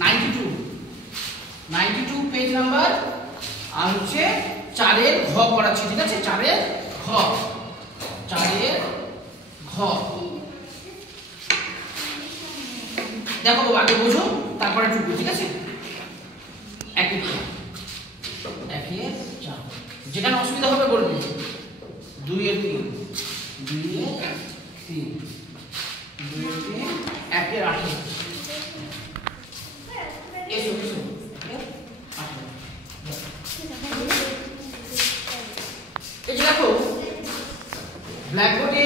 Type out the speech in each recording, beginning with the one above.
92 page number আর হচ্ছে 4 এর ঘ করাচ্ছি, ঠিক আছে? 4 এর ঘ দেখো বাবা, আগে বোঝো তারপরে টুকু, ঠিক আছে? 1 এর 4 যেখানে অসুবিধা হবে বলবি। 2 এর 3 2 এর 3 2 এর 3 1 এর 8 এসো এই যে দেখো ব্ল্যাকবোর্ডে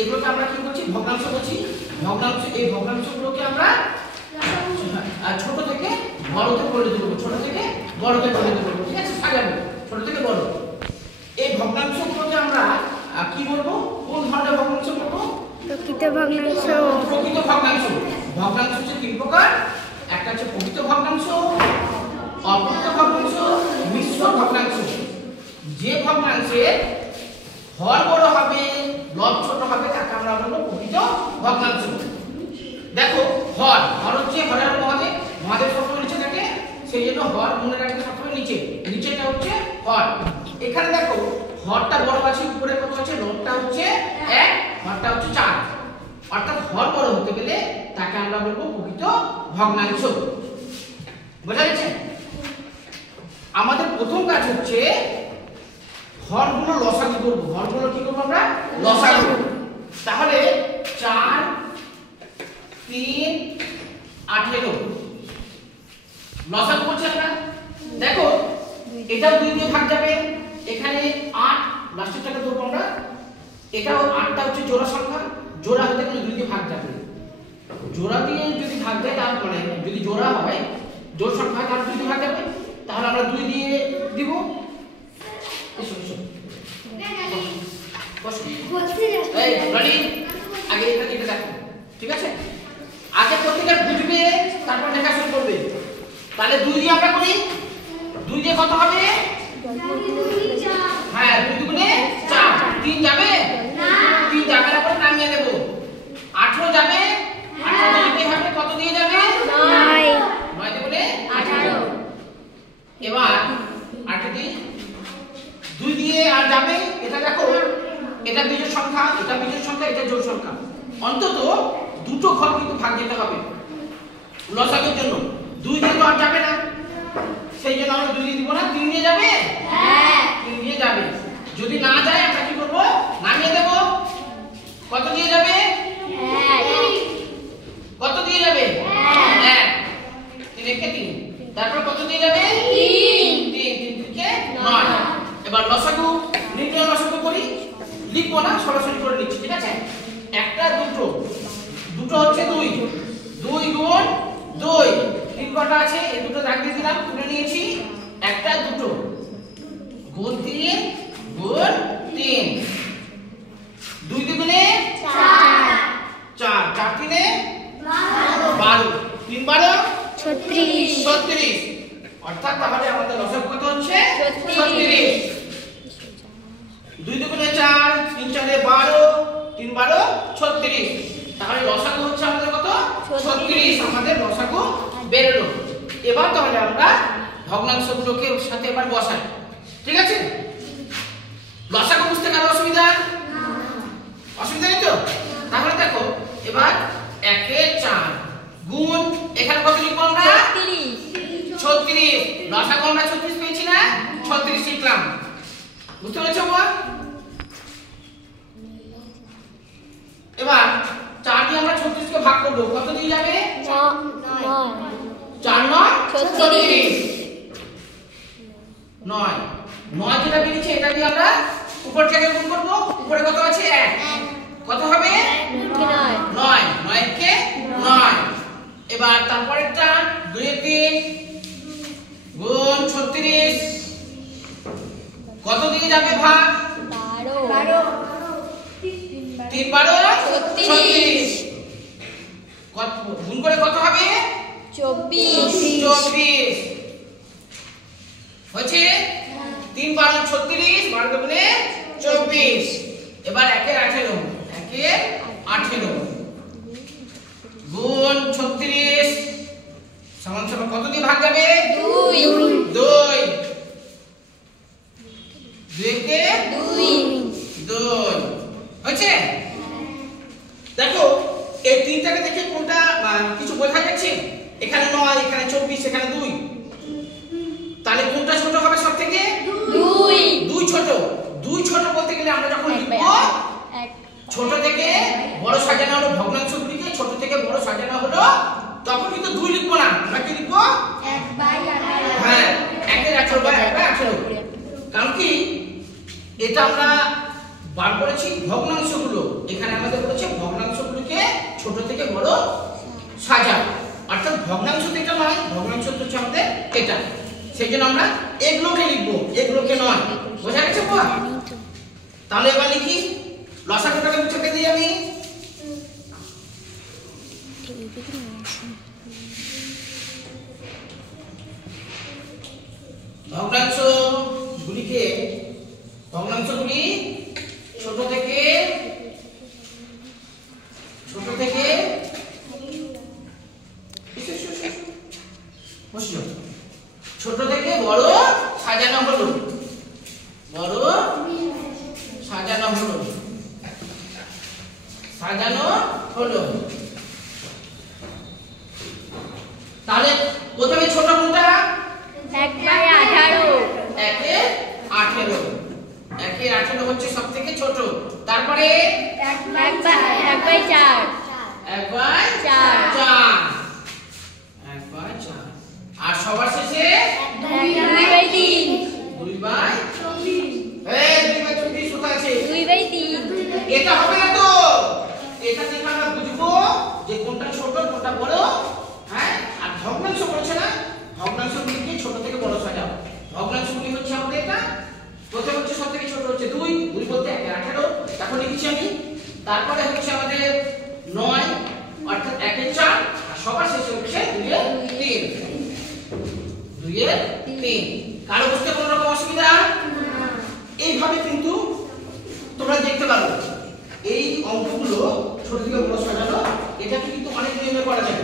এগুলোকে আমরা কি করছি? ভগ্নাংশ করছি। এই ভগ্নাংশগুলোকে আমরা ছোট থেকে বড়তে পরিণত করব, ঠিক আছে? সাজাবো ছোট থেকে বড়। এই ভগ্নাংশগুলোকে আমরা কি বলবো? কোন ধরনের ভগ্নাংশ বলবো? প্রকৃত ভগ্নাংশ। ভগ্নাংশ হচ্ছে 3 প্রকার। একটা হচ্ছে প্রকৃত ভগ্নাংশ, অপ্রকৃত ভগ্নাংশ, মিশ্র ভগ্নাংশ। যে ভগ্নাংশের হর বড় হবে লব ছোট হবে তাকে আমরা বলবো প্রকৃত ভগ্নাংশ। দেখো হর হচ্ছে হরের মহাদেব সবসময় নিচে থাকে, সেই জন্য হর মনে রাখতে সবসময় নিচেটা হচ্ছে হর। এখানে দেখো হরটা বড় আছে, উপরে কত আছে? লবটা হচ্ছে 1, হরটা হচ্ছে 4। অর্থাৎ হর বড় হতে গেলে তাকে আমরা বলবো প্রকৃত ভগ্নাংশ। বোঝা গেছে? আমাদের প্রথম কাজ হচ্ছে হরগুলো লসাগু করব। হরগুলো কি করব আমরা? লসাগু। তাহলে 4 3 18 লসাগু করছি আমরা। দেখো এটাও 2 দিয়ে ভাগ যাবে, এখানে 8 লাস্টেরটাকে ধরবো আমরা। এটাও 8টা হচ্ছে জোড়া সংখ্যা, জোড়া হতে গেলে 2 দিয়ে ভাগ যাবে। জোড়া দিয়ে যদি ভাগ যায় তার মানে যদি জোড়া হয় জোড় সংখ্যা তার 2 দিয়ে ভাগ যাবে, তাহলে আমরা 2 দিয়ে দিব। এসো এই রনি আগে এটা দেখো, ঠিক আছে? আগে প্রত্যেকটা বুঝবে তারপর লেখা শুরু করবে। তাহলে 2 দিয়ে আমরা করি, 2 দিয়ে কত হবে? হ্যাঁ 2 দুগুণে 4। 3 যাবে না, 3 যাবে না, পরে নামিয়ে দেব। 18 যাবে, 18 দিতে হবে, কত দিয়ে যাবে? 9 দুগুণে 18। এবার 8 দিয়ে 2 দিয়ে আর যাবে, এটা দেখো এটা বিজোড় সংখ্যা, এটা বিজোড় সংখ্যা, এটা জোড় সংখ্যা। অন্তত দুটো ঘর কিন্তু ভাগ যেতে হবে লসাগুর জন্য। 2 দিয়ে তো আর যাবে না, সেই জন্য আমরা 2 দিয়ে দিব না। 3 দিয়ে যাবে? হ্যাঁ 3 দিয়ে যাবে। যদি না যায় আমরা কি করব? নামিয়ে দেব। কত দিয়ে যাবে? 1 কত দিয়ে যাবে? 1 3 একে 3, তারপর কত দিয়ে যাবে? 3 3 থেকে 9। এবার লসাগু নির্ণয় লসাগু করি, লিখবো না, সরাসরি করে নিচ্ছি, ঠিক আছে? একটা দুটো হচ্ছে 2 গুণ 2, 3 কটা আছে? এই দুটো দাগ দিয়ে দিলাম, তুলে নিয়েছি। একটা 2 গুণ 3 গুণ 3, 2 দুগুণে 4, 4 3 12, 3 12 36। অর্থাৎ তাহলে আমাদের লসাগু কত হচ্ছে? 36। 2 দুগুণে 4, 3 4 12, 3 12 36। তাহলে লসাগু হচ্ছে আমাদের কত? 36। আমাদের লসাগু বেরোলো। এবার তাহলে আমরা ভগ্নাংশগুলোকে ওর সাথে এবার বসাই, ঠিক আছে? লসাগু বুঝতে কারো অসুবিধা নেই তো? তাহলে দেখো এবার 1 এর 4 গুণ, এখানে কত লিখবো আমরা? 36। লসাগু আমরা 36 পেয়েছি না? 36 লিখলাম। বুঝতে পেরেছো বাবা? এবার 4 দিয়ে আমরা 36 কে ভাগ করব, কত দিয়ে যাবে? 9 4 9 36। 9 যেটা বেরিয়েছে এটা দিয়ে আমরা উপর থেকে গুণ করব। উপরে কত আছে? 1, কত হবে? 9 9 কে 9। এবার তারপরেরটা 2 এর 3 গুণ 36, কত দিয়ে যাবে ভাগ? 12 3 12 36। কত গুণ করে কত হবে? 24 হয়েছে। 3 12 36, 12 দুগুণে 24। এবার 1 এর 18 গুণ 36 ভাগ যাবে 2 2 2 কে 2 হয়েছে। দেখো এই তিনটাকে দেখে কোনটা কিছু বোঝা যাচ্ছে? এখানে 9, এখানে 24, এখানে 2। তাহলে কোনটা ছোট হবে সব থেকে? 2 ছোট। 2 ছোট বলতে গেলে আমরা যখন লিখব ছোট থেকে বড় সাজানো হলো ভগ্নাংশগুলিকে ছোট থেকে বড় সাজানো হলো, তখন কিন্তু 2 লিখব না, আমরা কি লিখব? 1/18। হ্যাঁ, 1/18 কারণ কি এটা আমরা বার করেছি ভগ্নাংশগুলো, এখানে আমাদের বলেছে ভগ্নাংশগুলোকে ছোট থেকে বড় সাজাও, অর্থাৎ ভগ্নাংশ তো এটা নয়, ভগ্নাংশ তো হচ্ছে আমাদের এটা, সেই জন্য আমরা এগুলোকে লিখবো, এগুলোকে নয়। বোঝা গেছে? তাহলে এবার লিখি লসাগুটাকে মুছে দিই আমি। ভগ্নাংশগুলি ছোট থেকে বড় সাজানো হলো, তাহলে প্রথমে ছোট কোনটা? 1/18। 1/18 হচ্ছে সব থেকে ছোট। তারপরে 1/4। 1/4 আর সবার শেষে 2/3। 2/24 কোথায় আছে? 2/3। এটা হবে না তো, এটা দেখে আমরা বুঝবো যে কোনটা ছোট কোনটা বড়। হ্যাঁ, আর ভগ্নাংশ বলছে না, ভগ্নাংশগুলিকে ছোট থেকে বড় সাজাও। ভগ্নাংশগুলি হচ্ছে আমাদের এটা, প্রথম হচ্ছে সব থেকে ছোট হচ্ছে 2 বলতে 1/18, এখন লিখছি আমি। তারপরে হচ্ছে আমাদের 9 অর্থাৎ 1/4 আর সবার শেষে হচ্ছে 2/3। কারো বুঝতে কোনো রকম অসুবিধা? এইভাবে কিন্তু তোমরা দেখতে পারো এই অঙ্কগুলো ছোট থেকে বড় সাজানো, এটাকে কিন্তু অনেক নিয়মে করা যায়।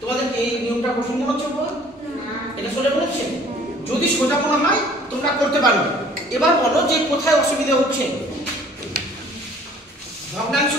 তোমাদের এই নিয়মটা কঠিন মনে হচ্ছে? এটা সোজা মনে হচ্ছে? যদি সোজা মনে হয় তোমরা করতে পারো। এবার বলো যে কোথায় অসুবিধা হচ্ছে। ভগ্নাংশ